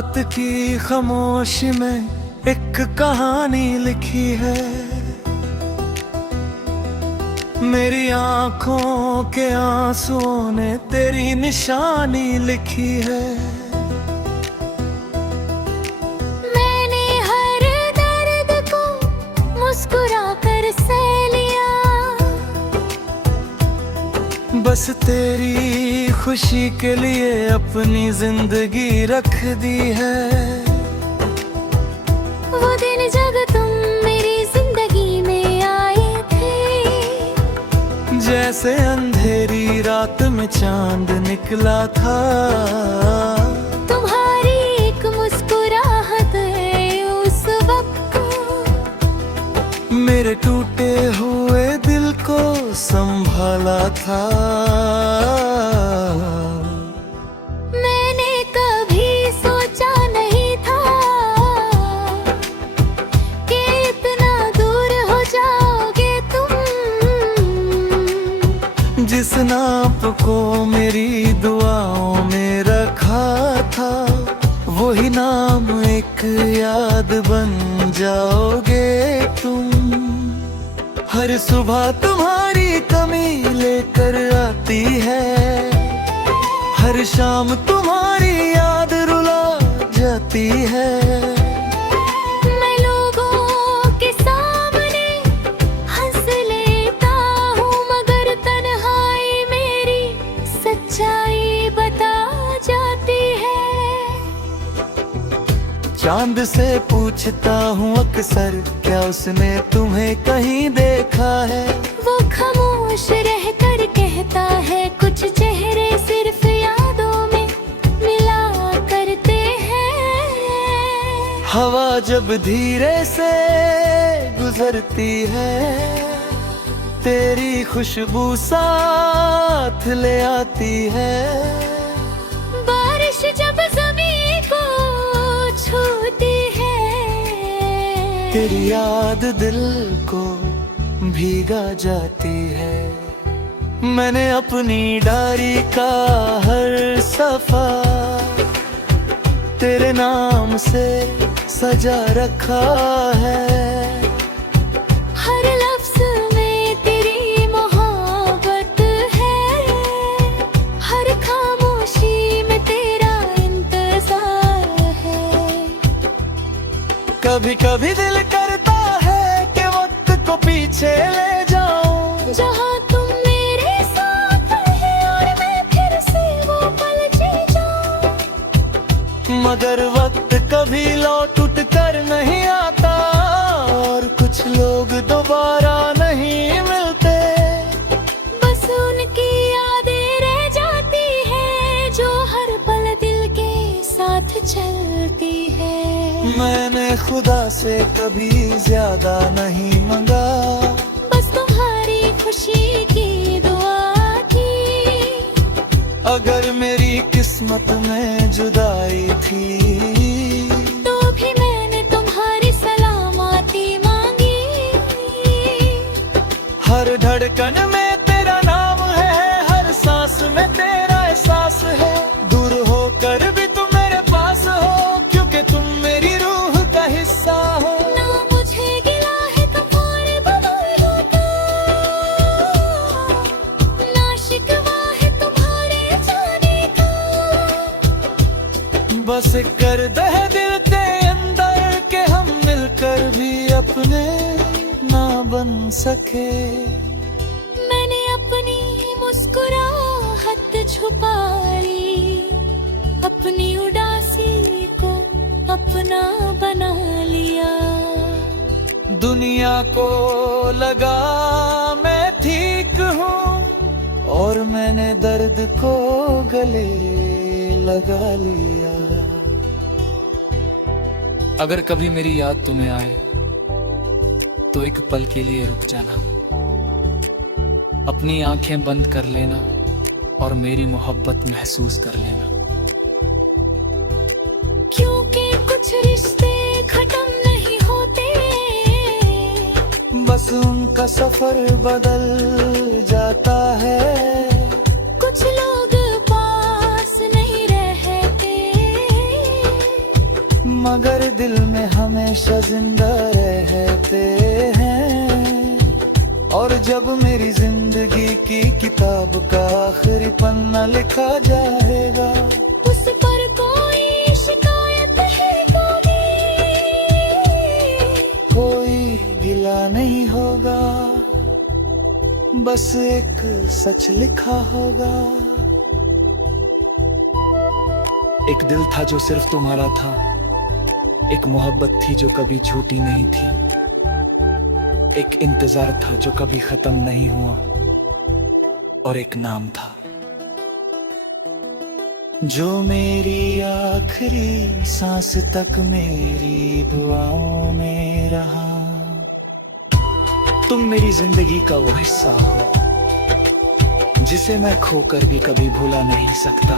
रात की खामोशी में एक कहानी लिखी है। मेरी आंखों के आंसुओं ने तेरी निशानी लिखी है। मैंने हर दर्द को मुस्कुरा कर सह लिया, बस तेरी खुशी के लिए अपनी जिंदगी रख दी है। वो दिन जब तुम मेरी जिंदगी में आए थे, जैसे अंधेरी रात में चांद निकला था। तुम्हारी एक मुस्कुराहट है उस वक्त मेरे टूटे हुए दिल को संभाला था। मैंने कभी सोचा नहीं था कि इतना दूर हो जाओगे तुम। जिस नाप को मेरी दुआओं में रखा था, वही नाम एक याद बन जाओगे तुम। हर सुबह तुम्हारी कमी लेकर आती है, हर शाम तुम्हारी याद रुला जाती है। मैं लोगों के सामने हंस लेता हूँ, मगर तन्हाई मेरी सच्चाई बता जाती है। चांद से पूछता हूँ अक्सर, क्या उसने तुम्हें कहीं देखा है? वो खामोश रहकर कहता है, कुछ चेहरे सिर्फ यादों में मिला करते हैं। हवा जब धीरे से गुजरती है, तेरी खुशबू साथ ले आती है। बारिश जब ज़मीन को छूती है, तेरी याद दिल को भीगा जाती है। मैंने अपनी डायरी का हर सफा तेरे नाम से सजा रखा है। हर लफ्ज़ में तेरी मोहब्बत है, हर खामोशी में तेरा इंतज़ार है। कभी कभी दिल करता है कि वक्त को पीछे ले जाऊं, जहाँ तुम मेरे साथ है और मैं फिर से वो पल जी जाऊं। मगर वक्त कभी लौट कर नहीं आता, और कुछ लोग दोबारा नहीं मिलते। बस उनकी यादें रह जाती है, जो हर पल दिल के साथ चलती है। मैंने खुदा से कभी ज्यादा नहीं मंगा, बस तुम्हारी खुशी की दुआ की। अगर मेरी किस्मत में जुदाई थी, तो भी मैंने तुम्हारी सलामती मांगी। हर धड़कन में तेरा नाम है, हर सांस में तेरा एहसास है। दूर होकर भी तुम मेरे पास हो, क्योंकि तुम मेरी रूह का हिस्सा हो। ना मुझे गिला है तुम्हारे बदौलत का, ना शिकवा है तुम्हारे जाने का। बस कर दे दिल के अंदर के हम मिलकर भी अपने ना बन सके। मैंने अपनी मुस्कुराहट छुपा ली, अपनी उदासी को अपना बना लिया। दुनिया को लगा मैं ठीक हूँ, और मैंने दर्द को गले लगा लिया। अगर कभी मेरी याद तुम्हें आए, तो एक पल के लिए रुक जाना, अपनी आंखें बंद कर लेना और मेरी मोहब्बत महसूस कर लेना। क्योंकि कुछ रिश्ते खत्म नहीं होते, बस उनका सफर बदल जाता है। कुछ लोग पास नहीं रहते, मगर दिल में हमेशा जिंदा रहते हैं। और जब मेरी जिंदगी की किताब का आखिरी पन्ना लिखा जाएगा, उस पर कोई शिकायत है कोई गिला नहीं होगा, बस एक सच लिखा होगा। एक दिल था जो सिर्फ तुम्हारा था, एक मोहब्बत थी जो कभी झूठी नहीं थी, एक इंतजार था जो कभी खत्म नहीं हुआ, और एक नाम था जो मेरी आखिरी सांस तक मेरी दुआओं में रहा। तुम मेरी जिंदगी का वो हिस्सा हो जिसे मैं खोकर भी कभी भुला नहीं सकता।